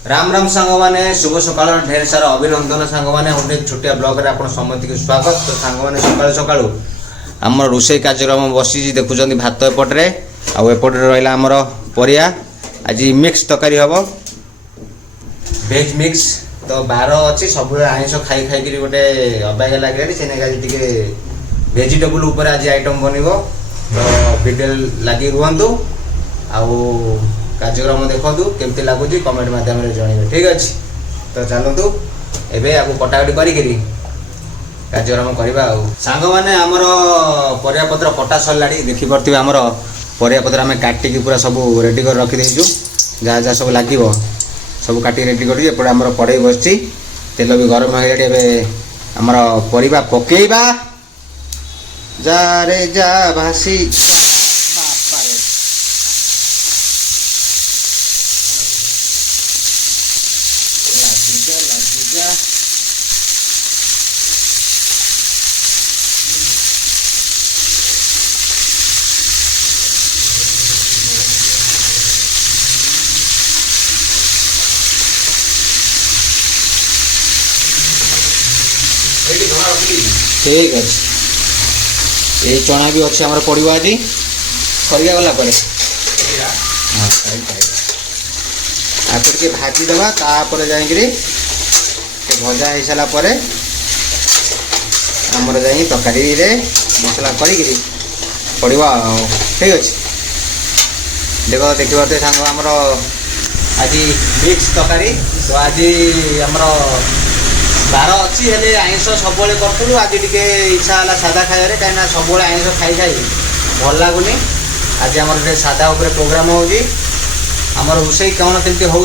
राम राम सांग मैंने शुभ सकाल ढेर सारा अभिनंदन सांग मैंने गोटे छोटिया ब्लॉग रे आप समस्त को स्वागत। तो सांग मैंने सकाल सकाल आम रोषे कार्यक्रम बसी देखुं भात एपटे आउपटे रहा आमर परिया आज मिक्स तरकारी हम भेज मिक्स। तो बार अच्छी सब आइंस खाई खाई गोटे अबाग्या लगे से आज भेजिटेबल उपर आज आइटम बन। तो वीडियो लगी रुहतु आउ कार्यक्रम देखु केमती लगुच कमेंट मध्यम जनइबे ठीक अच्छे। तो चलतु एबे आपको कटाकटी करी कार्यक्रम करवा सांग मैंने आमर परिया पत्र कटा सरला देखिपे आमर परिया पत्र आम काटिकी पूरा सब रेडी कर रखीदेचु जहाँ जहाँ सब लगे सब काटिक रेडी कर आमर कड़े बस तेल भी गरम हो आमर परिवा पकेबा जा रे जा भासी ठीक अच्छे। ये चना भी अच्छे आमर पड़ो आज खरिया गला आपको भाजीदे तापर जाकि भजा हो सारापर आमर जा तरकारी मसला कर पड़ो ठीक अच्छे। देखिए सांग आमर आज मिक्स तरकारी। तो आज आमर बार अच्छी हेले आइंस सब करूँ आज टे इच्छा है सादा खाइबार कहीं सब आइंस खाई खाई भल लगुनि। आज आम सादा उपर प्रोग्राम होमर रोषे कौन केमती हो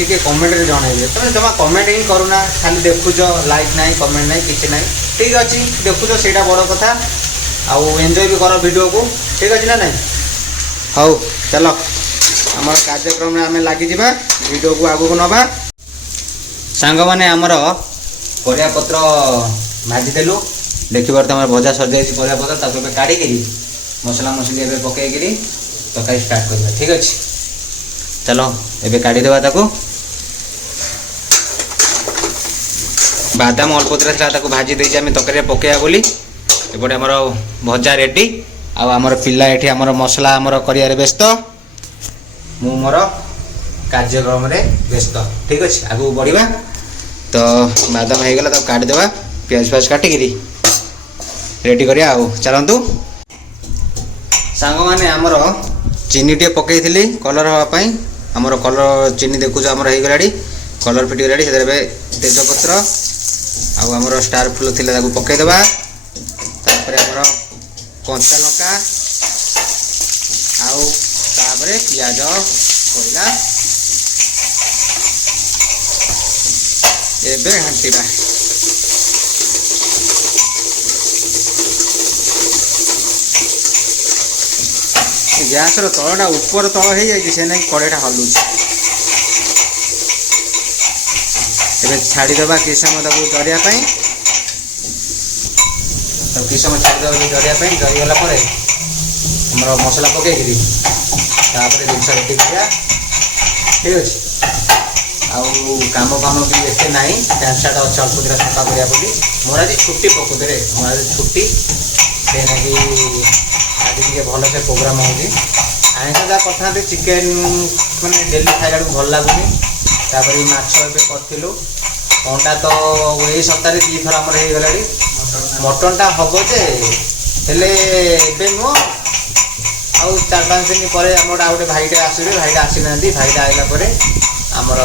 कमेंट जनइबे। तुम जमा कमेंट ही करूना खाली देखुच लाइक ना कमेंट ना कि ना ठीक अच्छे देखुच से बड़ कथा आउ एंजॉय भी कर वीडियो को ठीक अच्छे ना नहीं। हाउ चल आम कार्यक्रम में आम लगी वीडियो को आगू नवा सांग मैंने आमर परिया पत्र भाजीदेलु देखिए तो भजा सर जाए परिया पत्र काढ़ी मसला मसली एवं पकईकि तरकारी स्टार्ट करवा ठीक अच्छे। चलो एबे काढ़ीदेवा ताकू बादाम अल्प था भाजी देसी आम तरकारी पकईया बोली एपटे आमर भजा रेडी आमर पिला ये आमर मसला आमर कर व्यस्त मु मोर कार्यक्रम व्यस्त ठीक अच्छे आगू बढ़िया। तो बादाम हो गला काटिदेवा प्याज फ्याज काटिक रेडी करिया चलतु सांग मैंने आमर चीनी टे पकई कलर हाँपाई आमर कलर चीनी देखुच आमर हो गला कलर फिटिगला से तेजपत्र आमर स्टार फुल थी पकईदेवा आमर कंचा लंका आउे पियाज पड़ा एबे घांटा गैस तलटा ऊपर तल हो जाए कड़ेटा हलुच छाड़ीदे कि समय जरियापी कि समय छाड़ीदे जरियापी जरीगला हमार मसला पकईकि जिनस रेडी करा ठीक अच्छे। काम फाम भी एते ना पैंट सार्ट अच्छे अल्प दिन सफा करा बोली मोर आज छुट्टी प्रकृत में मोर आज छुट्टी से आज टे भल से प्रोग्राम हो आइंस जहाँ करते चिकेन मैंने डेली खाइला भल लगुनि माछ करूँ अंडा तो यही सप्ताह दी थर आमर हो गला मटनटा हम जे नुह आउ 4-5 दिन पर आम गोटे भाईटे आसवे भाईटा आसी ना भाईटा आइला आमर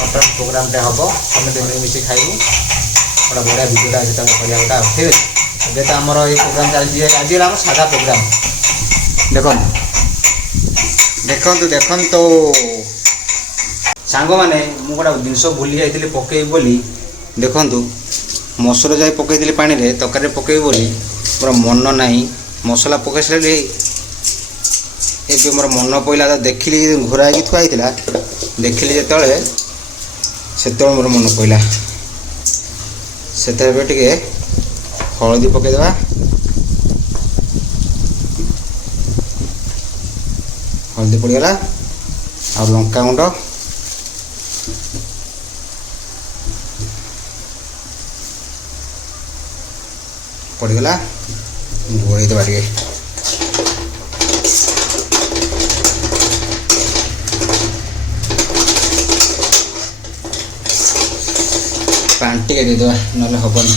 मटन प्रोग्राम हम समस्त मिलमिशि खाइबू गोटे बढ़िया भिडियोटा आज तुम करवा ठीक है। ଏବେ तो आमर ये प्रोग्राम चलती आज आम सादा प्रोग्राम देखु देखु तो सांग मैंने मुझे गोटे जिनस भूली जाइए पकई बोली देखु मसुर जाए पकई पानी में तरकारी पकई बोली मोर मन ना मसला पकई सारे ये मोर मन पड़ा तो देखिली घोरा थुआई देखिली जो मोर मन पड़ा से टे हलदी पकईदेवा हल्दी पड़गला आ लंका गुंड पड़गला घोड़े देवा टे पानी टे देदेवा ना हेनी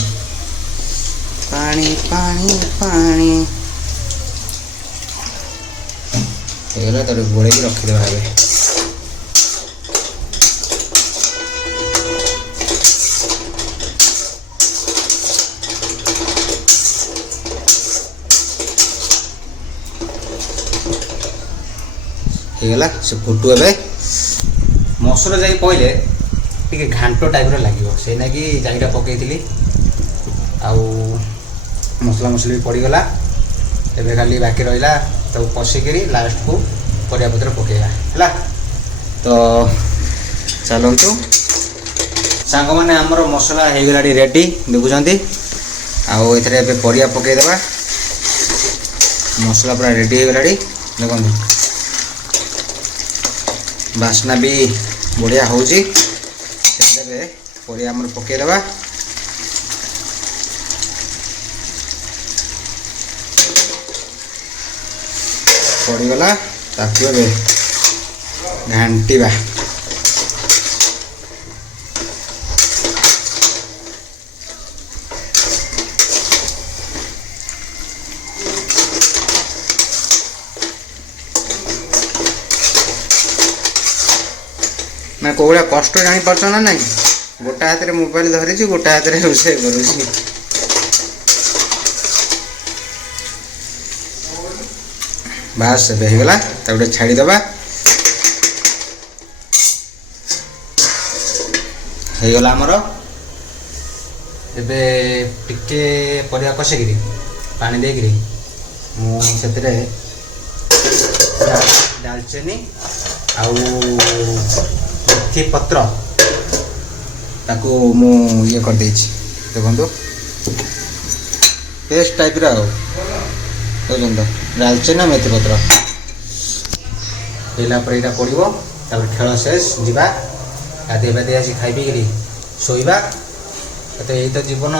पानी पानी पानी होगा तो घोड़े रखीदे हेगला से फुटू ए मसला जाई पहले टे घांट टाइप लगे से ना कि जाईटा पकई आउ मसला मसली भी पड़गला एबे खाली बाकी रहा तो पशिक लास्ट को परिया पत्र पकेगा है तो चलतु सांग मैंने आमर मसला हो गला रेडी देखुं आउ ए परिया पकईदे मसला पूरा रेडी हो गला देखो बास्ना भी बढ़िया हो परिया आमर पकईदे पड़गला ताकू ए घांटा मैं कौड़ा कष्ट जानी पार्छ ना नहीं गोटा हाथ में मोबाइल धरी गोटा हाथ में रोषे करुँगी बास होगा गोटे छाड़ीदबा होगला आमर एबे टिके परिया कषिकी पानी देकरी मुझे डालचीनी आउ मेथी पत्र ताकू मु ये कर देछि देखो पेस्ट टाइप रा डालचीनी मेथी पत्र हेला पर यहाँ पड़ो खेल शेष जा गाधे बाधे आसी खाई पी शोवा तो यही तो जीवन आ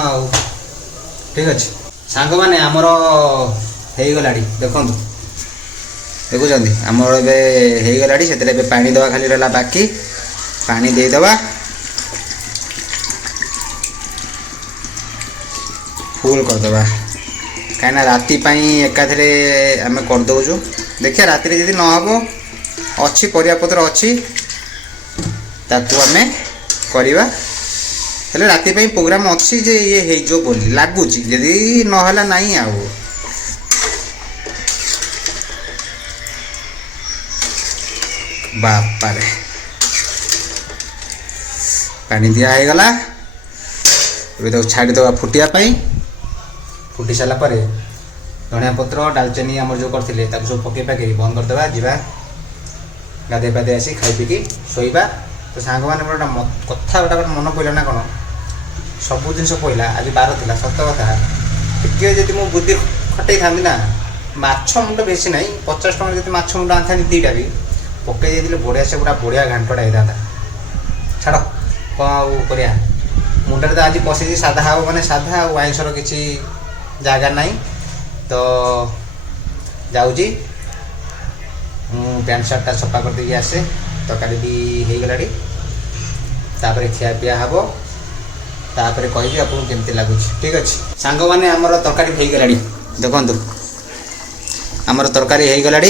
ठीक अच्छे सांग मैंने आमर होगला देखु देखुं आमर एगला से पानी दवा खाली रहा बाकी पानी देदबा फुल करदे कहीं राति एकाथरे आम करदे देखिए राति जदि नहब अच्छी परिया पत्र अच्छी ताकू आम करवा हेले राति प्रोग्राम अच्छी जे ये हो बोली लगुच जदि नहला नहीं आ बापारे पानी दिया है गला तो छाड़ीदे फुटियापाई फुटी सारापर धनिया पत्र डालचीनी आम जो करते सब पकई पकई बंद करदे जा गाधे पाधे आसी खाई पीकी शोवा तो सांग मैंने गोटे कथा गोटे मन पड़ा ना कौन सब जिन पड़ा आज 12 था सत कथा टे जी मुझे बुद्धि खटे था ना माछ मुंड बेसी ना 50 टଙ୍କା जब माछ मुंड आनी था दीटा भी पकई दे बढ़िया से पूरा बढ़िया घांटा होता छाड़ कौन कर मुंडे तो आज पशि साधा हम मैंने साधा आईंसर किसी जगह ना तो जाऊँगी पैंट सार्टा सफा कर दे आसे तरकारी भी हो गला खिया पिया हम तापर कहि आपको केमती लगुच ठीक अच्छे सांग मैंने आमर तरकारी हो गला देखु आमर तरकारी हो गला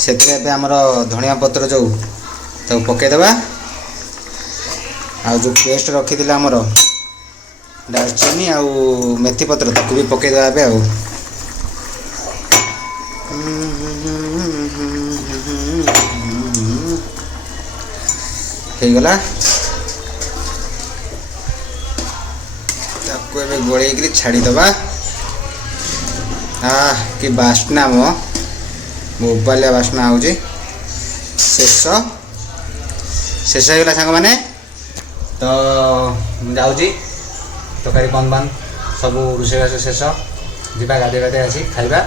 से आमर धनिया पत्र जो तो पकईदे आ जो पेस्ट रखी थे आमर डालचीनी आउ मेथी पत्र ताकू भी पकईदे होगला गोल छाड़ीदबा कि बास्ना मो मोबाइल बास्ना हो शेष शेष होगा सांग मैंने तो जाऊँगी तरकारी बंद बंद सब रोषेईबास शेष जा गाधे गाधे आसी खाइबा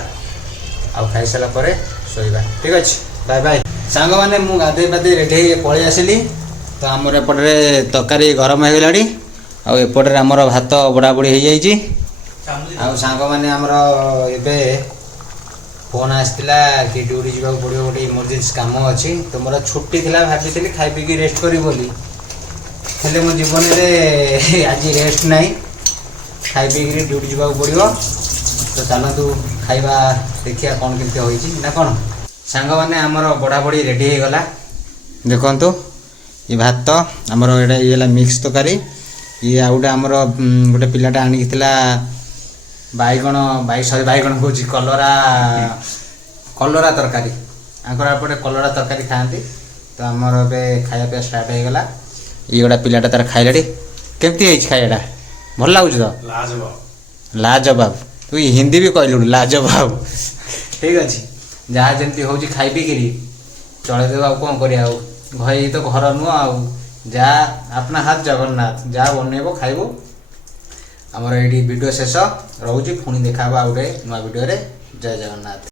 आउ खाई सारापर शोवा ठीक अच्छे बाय बाय सांग मैंने मु गाधे पाधे रेडी पलि आसली ତ ଆମର ଏପଟରେ ତରକାରୀ ଗରମ ହେଇଗଲାଣି ଆଉ ଏପଟରେ ଆମର ଭାତ ବଢ଼ାବଢ଼ି ହେଇଯାଇଛି। ଆଉ ସାଙ୍ଗମାନେ ଆମର ଏବେ ଫୋନ୍ ଆସିଥିଲା କି ଡ୍ୟୁଟି ଯିବାକୁ ପଡ଼ିବ, ଗୋଟେ ଇମର୍ଜେନ୍ସି କାମ ଅଛି। ତ ମୋର ଛୁଟି ଥିଲା, ଭାବିଥିଲି ଖାଇ ପିଇକି ରେଷ୍ଟ କରିବି ବୋଲି, ହେଲେ ମୋ ଜୀବନରେ ଆଜି ରେଷ୍ଟ ନାହିଁ, ଖାଇ ପିଇକିରି ଡ୍ୟୁଟି ଯିବାକୁ ପଡ଼ିବ। ତ ଚାଲନ୍ତୁ ଖାଇବା ଦେଖିବା କ'ଣ କେମିତି ହୋଇଛି ନା କ'ଣ। ସାଙ୍ଗମାନେ ଆମର ବଢ଼ାବଢ଼ି ରେଡ଼ି ହେଇଗଲା। ଦେଖନ୍ତୁ ଏ ଭାତ ଆମର ଏଇଟା ଇଏ ହେଲା ମିକ୍ସ ତରକାରୀ। ଇଏ ଆଉ ଗୋଟେ ଆମର ଗୋଟେ ପିଲାଟା ଆଣିକି ଥିଲା ବାଇଗଣ ବାଇଗଣ କହୁଛି କଲରା ତରକାରୀ। ଆଙ୍କର ଏପଟେ କଲରା ତରକାରୀ ଖାଆନ୍ତି। ତ ଆମର ଏବେ ଖାଇବା ପିଇବା ଷ୍ଟାର୍ଟ ହେଇଗଲା। ଇଏ ଗୋଟେ ପିଲାଟା ତାର ଖାଇଲାଟି। କେମିତି ହେଇଛି ଖାଇବାଟା? ଭଲ ଲାଗୁଛି ତ? ଲାଜବାବ। ତୁ ହିନ୍ଦୀ ବି କହିଲୁଣି, ଲାଜବାବ। ଠିକ୍ ଅଛି, ଯାହା ଯେମିତି ହେଉଛି ଖାଇ ପିଇକିରି ଚଳେଇଦେବା। ଆଉ କ'ଣ କରିବା, ଆଉ ଏଇ ତ ଘର ନୁହଁ ଆଉ, ଯାହା ଆପନା ହାତ ଜଗନ୍ନାଥ, ଯାହା ବନେଇବ ଖାଇବୁ। ଆମର ଏଇଠି ଭିଡ଼ିଓ ଶେଷ ରହୁଛି, ପୁଣି ଦେଖା ହେବ ଆଉ ଗୋଟେ ନୂଆ ଭିଡ଼ିଓରେ। ଜୟ ଜଗନ୍ନାଥ।